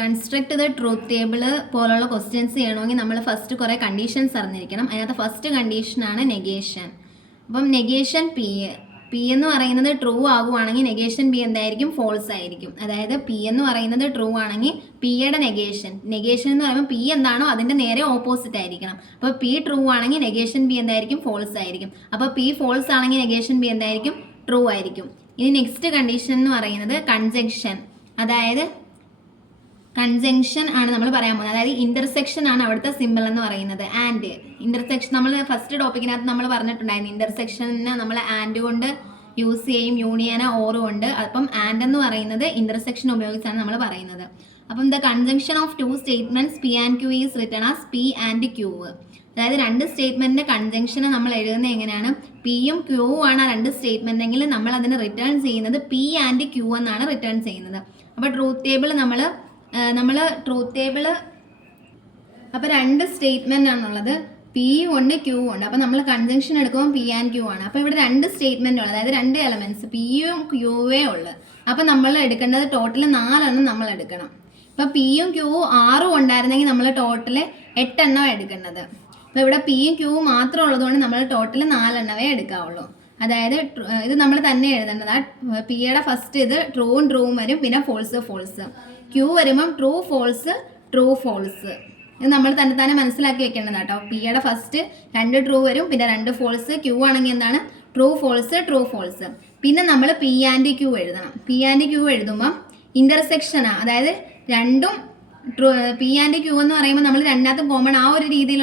Construct the truth table പോലുള്ള questions ചെയ്യണമെങ്കിൽ നമ്മൾ ഫസ്റ്റ് കുറേ കണ്ടീഷൻസ് അറിഞ്ഞിരിക്കണം. അതിനകത്ത് ഫസ്റ്റ് കണ്ടീഷനാണ് നെഗേഷൻ. അപ്പം നെഗേഷൻ പി എന്ന് പറയുന്നത് ട്രൂ ആകുവാണെങ്കിൽ നെഗേഷൻ ബി എന്തായിരിക്കും? ഫോൾസ് ആയിരിക്കും. അതായത് പി എന്ന് പറയുന്നത് ട്രൂ ആണെങ്കിൽ പിയുടെ നെഗേഷൻ എന്ന് പറയുമ്പോൾ പി എന്താണോ അതിൻ്റെ നേരെ ഓപ്പോസിറ്റ് ആയിരിക്കണം. അപ്പോൾ പി ട്രൂ ആണെങ്കിൽ നെഗേഷൻ ബി എന്തായിരിക്കും? ഫോൾസ് ആയിരിക്കും. അപ്പോൾ പി ഫോൾസ് ആണെങ്കിൽ നെഗേഷൻ ബി എന്തായിരിക്കും? ട്രൂ ആയിരിക്കും. ഇനി നെക്സ്റ്റ് കണ്ടീഷൻ എന്ന് പറയുന്നത് കൺജങ്ഷൻ. അതായത് കൺജങ്ഷൻ ആണ് നമ്മൾ പറയാൻ പോകുന്നത്. അതായത് ഇന്റർസെക്ഷൻ ആണ് അവിടുത്തെ സിമ്പിൾ എന്ന് പറയുന്നത്. ആൻഡ് ഇന്റർസെക്ഷൻ നമ്മൾ ഫസ്റ്റ് ടോപ്പിക്കിനകത്ത് നമ്മൾ പറഞ്ഞിട്ടുണ്ടായിരുന്നു. ഇന്റർസെക്ഷനെ നമ്മൾ ആൻഡ് കൊണ്ട് യൂസ് ചെയ്യും, യൂണിയന ഓർ കൊണ്ട്. അപ്പം ആൻഡ് എന്ന് പറയുന്നത് ഇന്റർസെക്ഷൻ ഉപയോഗിച്ചാണ് നമ്മൾ പറയുന്നത്. അപ്പം the conjunction of two statements p and q is written as p and q. അതായത് രണ്ട് സ്റ്റേറ്റ്മെന്റിന്റെ കൺജങ്ഷനെ നമ്മൾ എഴുതുന്നത് എങ്ങനെയാണ്? പിയും ക്യൂ ആണ് ആ രണ്ട് സ്റ്റേറ്റ്മെന്റ് എങ്കിൽ നമ്മൾ അതിന് റിട്ടേൺ ചെയ്യുന്നത് പി ആൻഡ് ക്യൂ എന്നാണ് റിട്ടേൺ ചെയ്യുന്നത്. അപ്പോൾ ട്രൂത്ത് ടേബിൾ നമ്മൾ ട്രൂത്ത് ടേബിള് അപ്പോൾ രണ്ട് സ്റ്റേറ്റ്മെന്റ് ആണുള്ളത്, പി ഉണ്ട് ക്യൂ ഉണ്ട്. അപ്പോൾ നമ്മൾ കൺജങ്ഷൻ എടുക്കുമ്പോൾ പി ആൻഡ് ക്യൂ ആണ്. അപ്പോൾ ഇവിടെ രണ്ട് സ്റ്റേറ്റ്മെന്റ് ഉള്ളത്, അതായത് രണ്ട് എലമെന്റ്സ് പിയും ക്യൂവേ ഉള്ളു. അപ്പോൾ നമ്മൾ എടുക്കേണ്ടത് ടോട്ടൽ 4 നമ്മൾ എടുക്കണം. ഇപ്പോൾ പിയും ക്യൂവും 6 ഉണ്ടായിരുന്നെങ്കിൽ നമ്മൾ ടോട്ടൽ 8 എടുക്കേണ്ടത്. അപ്പോൾ ഇവിടെ പിയും ക്യൂവും മാത്രം ഉള്ളതുകൊണ്ട് നമ്മൾ ടോട്ടൽ 4 എടുക്കാവുള്ളൂ. അതായത് ഇത് നമ്മൾ തന്നെ എഴുതേണ്ടത്. പിയുടെ ഫസ്റ്റ് ഇത് ട്രൂവും വരും, പിന്നെ ഫോൾസ്. ക്യൂ വരുമ്പം ട്രൂ ഫോൾസ്. ഇത് നമ്മൾ തന്നെ മനസ്സിലാക്കി വെക്കേണ്ടത് കേട്ടോ. പിയുടെ ഫസ്റ്റ് 2 ട്രൂ വരും, പിന്നെ 2 ഫോൾസ്. ക്യൂ ആണെങ്കിൽ എന്താണ്? True false. പിന്നെ നമ്മൾ പി ആൻഡ് ക്യൂ എഴുതണം. പി ആൻഡ് ക്യൂ എഴുതുമ്പം ഇന്റർസെക്ഷനാണ്. അതായത് രണ്ടും പി ആൻഡ് ക്യൂ എന്ന് പറയുമ്പോൾ നമ്മൾ രണ്ടാമത്തെ കോമൺ ആ ഒരു രീതിയിൽ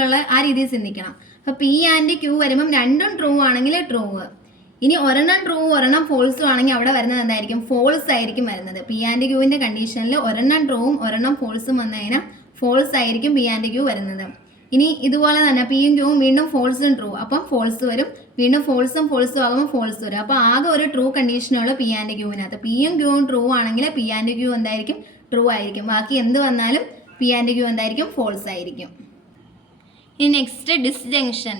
ചിന്തിക്കണം. അപ്പോൾ പി ആൻഡ് ക്യൂ വരുമ്പം രണ്ടും ട്രൂ ആണെങ്കിൽ ട്രൂ. ഇനി ഒരെണ്ണം ട്രൂ ഒരെണ്ണം ഫോൾസും ആണെങ്കിൽ അവിടെ വരുന്നത് എന്തായിരിക്കും? ഫോൾസ് ആയിരിക്കും വരുന്നത്. പി ആൻഡ് ക്യൂവിൻ്റെ കണ്ടീഷനിൽ ഒരെണ്ണം ട്രൂവും ഒരെണ്ണം ഫോൾസും വന്നു കഴിഞ്ഞാൽ ഫോൾസ് ആയിരിക്കും പി ആൻഡ് ക്യൂ വരുന്നത്. ഇനി ഇതുപോലെ തന്നെ പിയും ക്യൂവും വീണ്ടും ഫോൾസും ട്രൂ, അപ്പം ഫോൾസ് വരും. വീണ്ടും ഫോൾസും ആകുമ്പോൾ ഫോൾസ് വരും. അപ്പോൾ ആകെ ഒരു ട്രൂ കണ്ടീഷനുള്ള പി ആൻഡ് ക്യൂവിനകത്ത്. പിയും ക്യൂവും ട്രൂ ആണെങ്കിൽ പി ആൻഡ് ക്യൂ എന്തായിരിക്കും? ട്രൂ ആയിരിക്കും. ബാക്കി എന്ത് വന്നാലും പി ആൻഡ് ക്യൂ എന്തായിരിക്കും? ഫോൾസ് ആയിരിക്കും. ഇനി നെക്സ്റ്റ്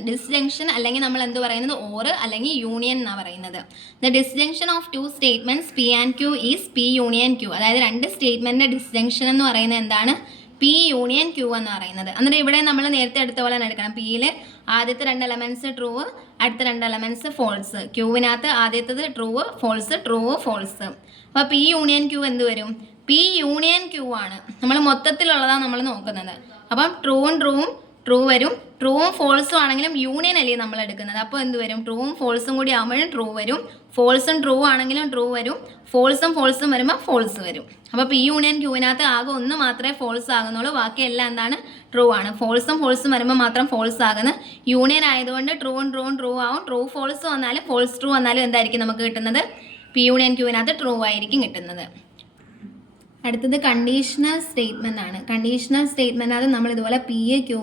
ഡിസ്ജങ്ഷൻ അല്ലെങ്കിൽ നമ്മൾ എന്ത് പറയുന്നത്? ഓർ അല്ലെങ്കിൽ യൂണിയൻ എന്നാണ് പറയുന്നത്. The disjunction of two statements p and q is p union q. അതായത് രണ്ട് സ്റ്റേറ്റ്മെന്റിന്റെ ഡിസ്ജങ്ഷൻ എന്ന് പറയുന്നത് എന്താണ്? പി യൂണിയൻ ക്യൂ എന്ന് പറയുന്നത്. അന്നേരം ഇവിടെ നമ്മൾ നേരത്തെ എടുത്ത പോലെ എടുക്കണം. പിയിൽ ആദ്യത്തെ 2 എലമെന്റ്സ് ട്രൂ, അടുത്ത 2 എലമെന്റ്സ് ഫോൾസ്. ക്യൂവിനകത്ത് ആദ്യത്തത് ട്രൂ ഫോൾസ്. അപ്പോൾ പി യൂണിയൻ ക്യൂ എന്ത് വരും? പി യൂണിയൻ ക്യൂ ആണ്. നമ്മൾ മൊത്തത്തിലുള്ളതാണ് നമ്മൾ നോക്കുന്നത്. അപ്പം ട്രൂവും ട്രൂ വരും. ട്രൂവും ഫോൾസും ആണെങ്കിലും യൂണിയൻ അല്ലേ നമ്മൾ എടുക്കുന്നത്. അപ്പോൾ എന്ത് വരും? ട്രൂവും ഫോൾസും കൂടി ആകുമ്പോഴും ട്രൂ വരും. ഫോൾസും ട്രൂ ആണെങ്കിലും ട്രൂ വരും. ഫോൾസും വരുമ്പോൾ ഫോൾസ് വരും. അപ്പോൾ പി യൂണിയൻ ക്യൂവിനകത്ത് ആകെ ഒന്ന് മാത്രമേ ഫോൾസ് ആകുന്നുള്ളൂ. ബാക്കി എല്ലാം എന്താണ്? ട്രൂ ആണ്. ഫോൾസും വരുമ്പോൾ മാത്രം ഫോൾസ് ആകുന്നത്. യൂണിയൻ ആയതുകൊണ്ട് ട്രൂവും ട്രൂ ആവും. ട്രൂ ഫോൾസ് വന്നാലും ഫോൾസ് ട്രൂ വന്നാലും എന്തായിരിക്കും നമുക്ക് കിട്ടുന്നത്? പി യൂണിയൻ ക്യൂവിനകത്ത് ട്രൂ ആയിരിക്കും കിട്ടുന്നത്. അടുത്തത് കണ്ടീഷണൽ സ്റ്റേറ്റ്മെന്റ് ആണ്. കണ്ടീഷണൽ സ്റ്റേറ്റ്മെന്റ് അത് നമ്മൾ ഇതുപോലെ പി ക്യൂ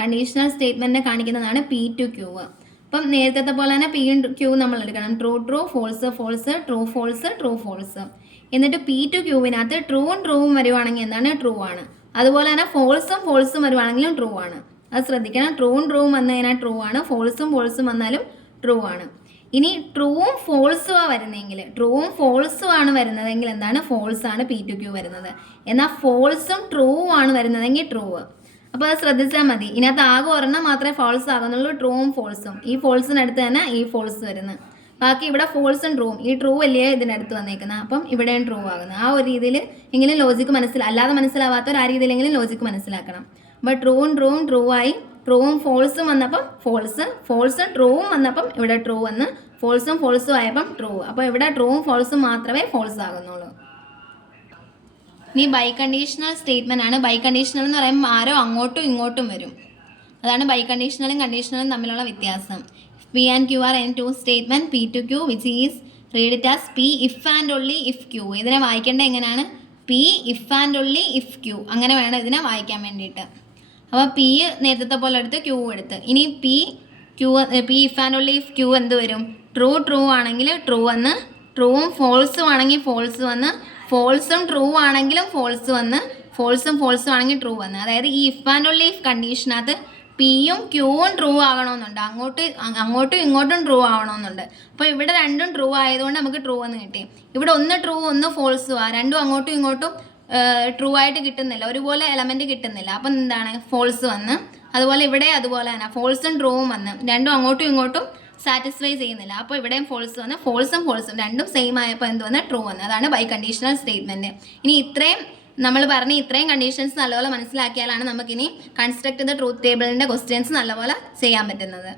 കണ്ടീഷണൽ സ്റ്റേറ്റ്മെന്റിനെ കാണിക്കുന്നതാണ് പി ടു ക്യൂ. അപ്പം നേരത്തെ പോലെ തന്നെ പി ക്യൂ നമ്മൾ എടുക്കണം. True false true false. എന്നിട്ട് പി ടു ക്യൂവിനകത്ത് ട്രൂവും വരുവാണെങ്കിൽ എന്താണ്? ട്രൂ ആണ്. അതുപോലെ തന്നെ ഫോൾസും വരുവാണെങ്കിലും ട്രൂ ആണ്. അത് ശ്രദ്ധിക്കണം. ട്രൂവും വന്നു കഴിഞ്ഞാൽ ട്രൂ ആണ്. ഫോൾസും വന്നാലും ട്രൂ ആണ്. ഇനി ട്രൂവും ഫോൾസും ആണ് വരുന്നതെങ്കിൽ എന്താണ്? ഫോൾസ് ആണ് പി ടു ക്യൂ വരുന്നത്. എന്നാൽ ഫോൾസും ട്രൂവും ആണ് വരുന്നതെങ്കിൽ ട്രൂ. അപ്പോൾ അത് ശ്രദ്ധിച്ചാൽ മതി. ഇതിനകത്ത് ആകെ ഒരെണ്ണം മാത്രമേ ഫോൾസ് ആകുന്നുള്ളൂ, ട്രൂവും ഫോൾസും. ഈ ഫോൾസിനടുത്ത് തന്നെ ഈ ഫോൾസ് വരുന്നത്. ബാക്കി ഇവിടെ ഫോൾസും ട്രൂവും. ഈ ട്രൂ അല്ലേ ഇതിനടുത്ത് വന്നേക്കുന്നത്. അപ്പം ഇവിടെയും ട്രൂ ആകുന്നത്. ആ ഒരു രീതിയിൽ എങ്കിലും ലോജിക്ക് അല്ലാതെ മനസ്സിലാവാത്തവർ ആ രീതിയിലെങ്കിലും ലോജിക്ക് മനസ്സിലാക്കണം. അപ്പോൾ ട്രൂവും ട്രൂ ആയി. ട്രൂവും ഫോൾസും വന്നപ്പം ഫോൾസും ട്രൂവും വന്നപ്പം ഇവിടെ ട്രൂ വന്ന്, ഫോൾസും ആയപ്പം ട്രൂ. അപ്പോൾ ഇവിടെ ട്രൂവും ഫോൾസും മാത്രമേ ഫോൾസ് ആകുന്നുള്ളൂ. ഇനി ബൈ കണ്ടീഷണൽ സ്റ്റേറ്റ്മെന്റ് ആണ്. ബൈ കണ്ടീഷണൽ എന്ന് പറയുമ്പോൾ ആരോ അങ്ങോട്ടും ഇങ്ങോട്ടും വരും. അതാണ് ബൈ കണ്ടീഷണലും കണ്ടീഷണലും തമ്മിലുള്ള വ്യത്യാസം. P and q are any two statement p to q which is read it as p if and only if q. ഇതിനെ വായിക്കേണ്ടത് എങ്ങനെയാണ്? P if and only if q. അങ്ങനെ വേണം ഇതിനെ വായിക്കാൻ വേണ്ടിയിട്ട്. അപ്പോൾ പി നേരത്തെ പോലെ എടുത്ത് ക്യൂ എടുത്ത്. ഇനി p if and only if q എന്ത് വരും? ട്രൂ ആണെങ്കിൽ ട്രൂ വന്ന്, ട്രൂവും ഫോൾസും ആണെങ്കിൽ ഫോൾസ് വന്ന്, ഫോൾസും ട്രൂ ആണെങ്കിലും ഫോൾസ് വന്ന്, ഫോൾസും ആണെങ്കിൽ ട്രൂ വന്ന്. അതായത് ഈ ഇഫ് ആൻഡ് ഓൺലി ഇഫ് കണ്ടീഷനകത്ത് പിയും ക്യൂവും ട്രൂ ആകണമെന്നുണ്ട്. അങ്ങോട്ടും ഇങ്ങോട്ടും ട്രൂ ആവണമെന്നുണ്ട്. അപ്പോൾ ഇവിടെ രണ്ടും ട്രൂ ആയതുകൊണ്ട് നമുക്ക് ട്രൂ എന്ന് കിട്ടി. ഇവിടെ ഒന്ന് ട്രൂ ഒന്ന് ഫോൾസും രണ്ടും അങ്ങോട്ടും ഇങ്ങോട്ടും ട്രൂ ആയിട്ട് കിട്ടുന്നില്ല, ഒരുപോലെ എലമെൻറ്റ് കിട്ടുന്നില്ല. അപ്പം എന്താണ് ഫോൾസ് വന്ന്. അതുപോലെ ഇവിടെ അതുപോലെ തന്നെ ഫോൾസും ട്രൂവും വന്ന് രണ്ടും അങ്ങോട്ടും ഇങ്ങോട്ടും സാറ്റിസ്ഫൈ ചെയ്യുന്നില്ല. അപ്പോൾ ഇവിടെയും ഫോൾസ് വന്ന് ഫോൾസും രണ്ടും സെയിം ആയപ്പോൾ എന്ത് വന്ന് ട്രൂ വന്ന്. അതാണ് ബൈ കണ്ടീഷണൽ സ്റ്റേറ്റ്മെൻറ്റ്. ഇനി ഇത്രയും നമ്മൾ പറഞ്ഞ ഇത്രയും കണ്ടീഷൻസ് നല്ലപോലെ മനസ്സിലാക്കിയാലാണ് നമുക്കിനി കൺസ്ട്രക്ട് ദ ട്രൂത്ത് ടേബിളിൻ്റെ ക്വസ്റ്റ്യൻസ് നല്ലപോലെ ചെയ്യാൻ പറ്റുന്നത്.